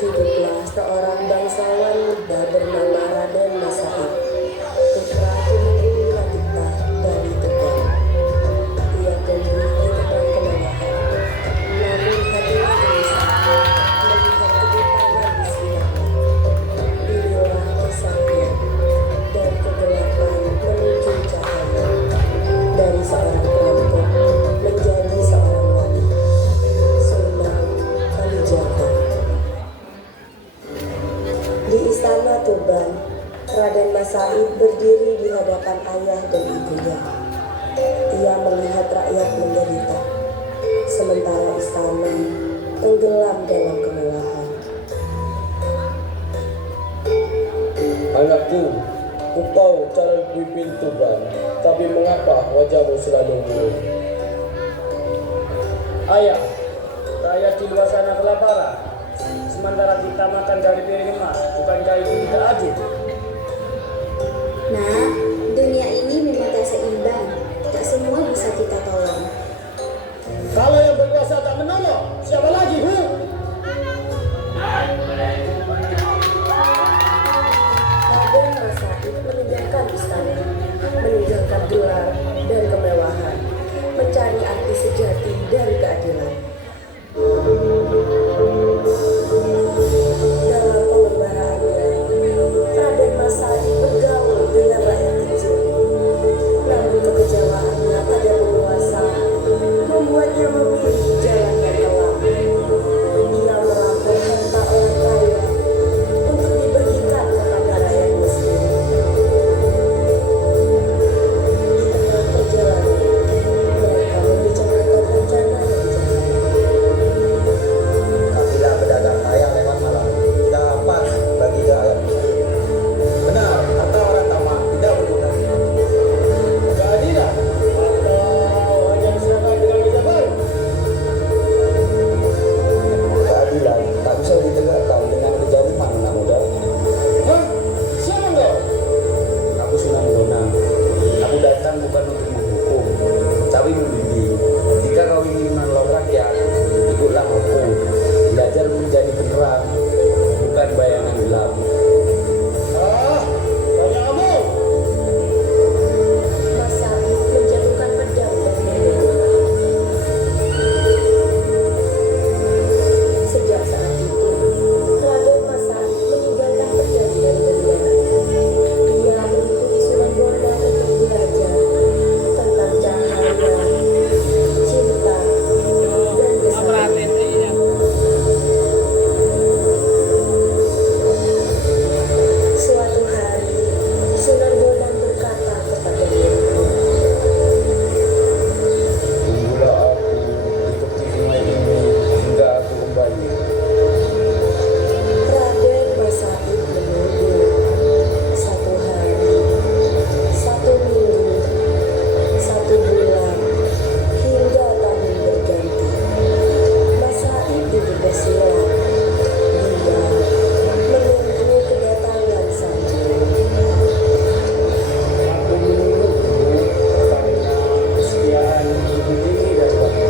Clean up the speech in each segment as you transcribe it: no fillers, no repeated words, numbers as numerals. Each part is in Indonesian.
Hiduplah seorang bangsawan muda bernama Raden Masaid, putra Tungku Radita dari Tegal. Ia tumbuh di tengah kemewahan, namun hatinya gelisah melihat kehidupan di sekitarnya. Inilah kisahnya, dari kegelapan menuju cahaya, dari seorang perampok menjadi seorang wali. Sunan Kalijaga. Di istana Tuban, Raden Masaid berdiri di hadapan ayah dan ibunya. Ia melihat rakyat menderita, sementara istana tenggelam dalam kemewahan. Anakku, engkau calon pemimpin Tuban, tapi mengapa wajahmu selalu murung? Ayah, rakyat di luar sana kelaparan, sementara kita makan dari piring emas. Bukankah itu tidak adil? Nah, dunia ini memang tak seimbang. Tak semua bisa kita tolong. Kalau yang berkuasa tak menolong, siapa lagi? Raden Masaid meninggalkan istana, meninggalkan gelar dan kemewahan, mencari arti sejati dari keadilan. Dalam pengembaraannya, Raden Masaid bergaul dengan rakyat kecil. Namun kekecewaannya pada penguasa membuatnya memilih jalan yang kelam. Ia merampok harta orang kaya untuk dibagikan kepada rakyat miskin. Di tengah perjalanan, mereka membicarakan rencana yang jahat. Kafilah pedagang kaya lewat malam tidak pas bagi rakyat miskin. Benar, kata orang tamak tidak berguna. Keadilan atau hanya diserahkan dengan meja baru? Keadilan tak bisa ditegakkan dengan kezaliman anak muda. Hah? Siapa engkau? Aku Sunan Bonang. Aku datang bukan untuk menghukum, tapi membimbing. Jika kau ingin menolong rakyat, ikutlah aku. Belajar menjadi penerang, bukan bayangan gelap. Banyak omong. Masaid menjatuhkan pedang dan membunuh. Sejak saat itu, Raden Masaid meninggalkan perjanjian belia. Ia mengikuti Sunan Bonang untuk belajar tentang cahaya, cinta, dan kesabaran. Suatu hari, Sunan Bonang berkata kepada muridnya, Tunggulah aku di tepi sungai ini hingga aku kembali. Raden Masaid menunggu. Satu hari, satu minggu, satu bulan, hingga tahun berganti. Masaid duduk bersilang. Dia menunggu kedatangan sang guru. Aku menurutmu karena kesetiaan lebih tinggi dari waktu.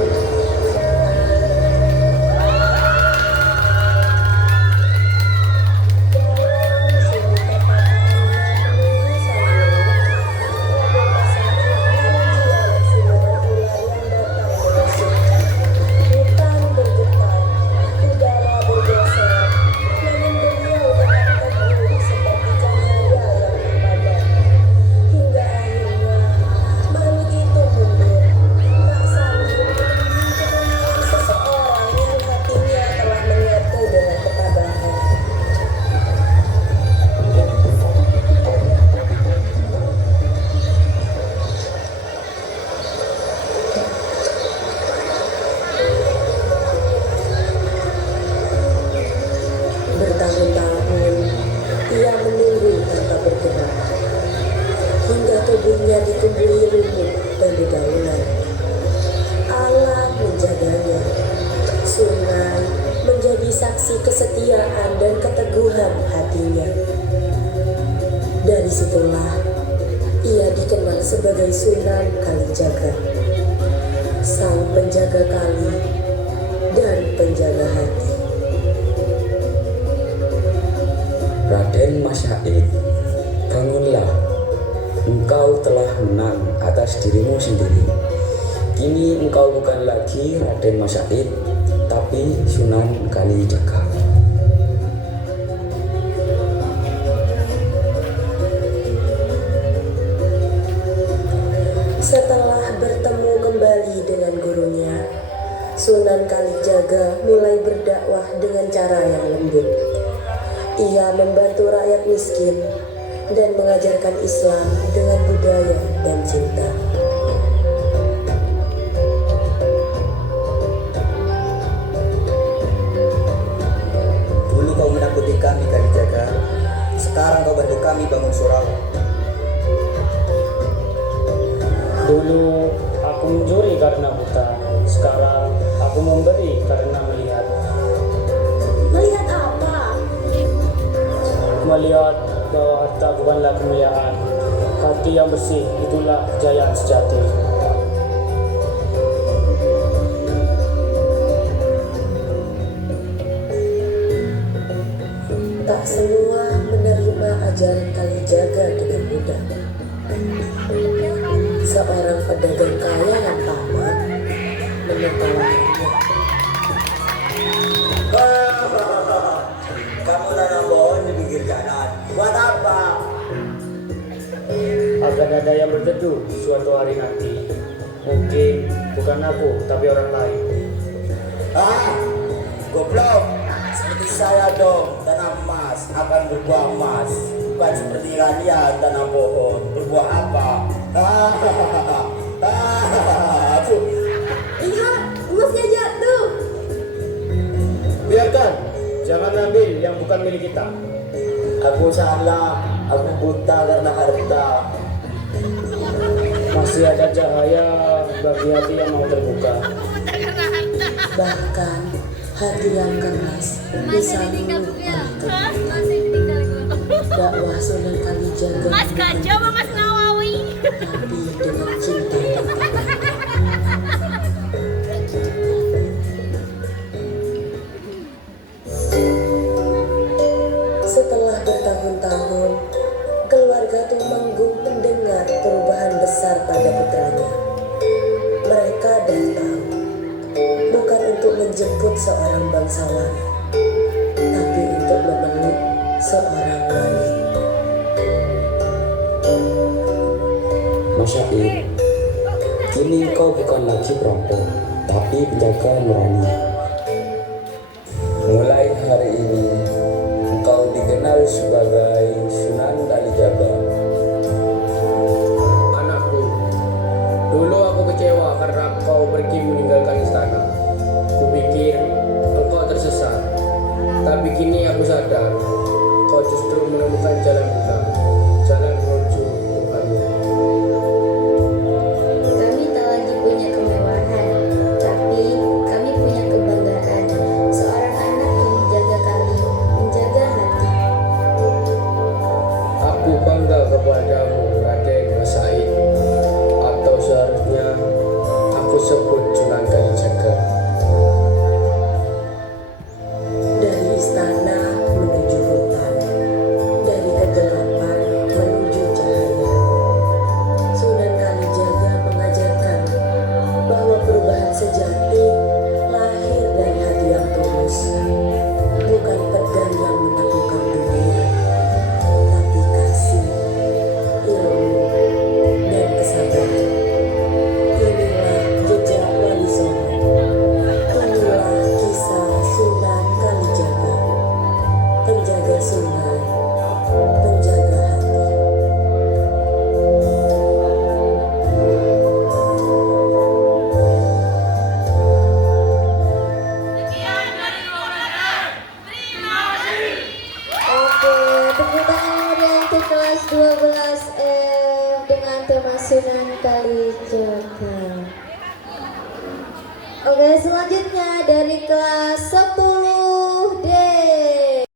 Bertahun-tahun, ia menunggu tanpa bergerak, hingga tubuhnya ditumbuhi lumut dan dedaunan. Allah menjaganya. Sunan menjadi saksi kesetiaan dan keteguhan hatinya. Dari situlah ia dikenal sebagai Sunan Kalijaga, sang penjaga kali dan penjaga hati. Syahid, bangunlah. Engkau telah menang atas dirimu sendiri. Kini engkau bukan lagi Raden Mas Syahid, tapi Sunan Kalijaga. Setelah bertemu kembali dengan gurunya, Sunan Kalijaga mulai berdakwah dengan cara yang lembut. Ia membantu rakyat miskin dan mengajarkan Islam dengan budaya dan cinta. Dulu kau menakuti kami Kalijaga, sekarang kau bantu kami bangun surau. Dulu aku mencuri karena buta, sekarang aku memberi karena melihat. Melihat apa? Melihat bahwa harta bukanlah kemuliaan, hati yang bersih itulah kejayaan sejati. Tak semua menerima ajaran Kalijaga dengan mudah. Seorang pedagang kaya yang tamak menertawakannya. Kamu tanam pohon di pinggir jalan. Buat apa? Agar ada yang berteduh suatu hari nanti. Mungkin bukan aku, tapi orang lain. Goblok. Seperti saya dong, tanam emas akan berbuah emas. Bukan seperti kalian tanam pohon berbuah apa? Lihat, emasnya jatuh. Biarkan, jangan ambil yang bukan milik kita. Aku salah, aku buta karena harta. Masih ada cahaya bagi hati yang mau terbuka. Bahkan hati yang keras bisa mengubah dakwah Sunan Kalijaga Mas Gajah apa Mas Nawawi? tapi dengan cinta dan takwa. Setelah bertahun-tahun, keluarga Tumenggung mendengar perubahan besar pada putranya. Mereka datang bukan untuk menjemput seorang bangsawan, tapi untuk memeluk seorang wali. Mas Syahid, kini engkau bukan lagi perampok, tapi penjaga nurani. Mulai hari ini, engkau dikenal sebagai Sunan Kalijaga. Anakku, dulu aku kecewa karena kau pergi meninggalkan istana. Kupikir engkau tersesat, tapi kini aku sadar kau justru menemukan jalan pulang, jalan menuju Tuhanmu. Kami tak lagi punya kemewahan, tapi kami punya kebanggaan. Seorang anak yang menjaga kami, menjaga hati. Aku bangga kepadamu, Raden Mas Syahid. Atau seharusnya aku sebut Sunan Kalijaga. Dari istana menuju hutan, dari kegelapan menuju cahaya. Sunan Kalijaga mengajarkan bahwa perubahan sejati lahir dari hati yang tulus, bukan pedang yang menaklukkan dunia, tapi kasih, ilmu, dan kesabaran. Inilah jejak Wali Songo. Inilah kisah Sunan Kalijaga, penjaga sungai, penjaga hati. Oke, tepuk tangan meriah untuk kelas 12 dengan tema Sunan Kalijaga. Oke, selanjutnya dari kelas 11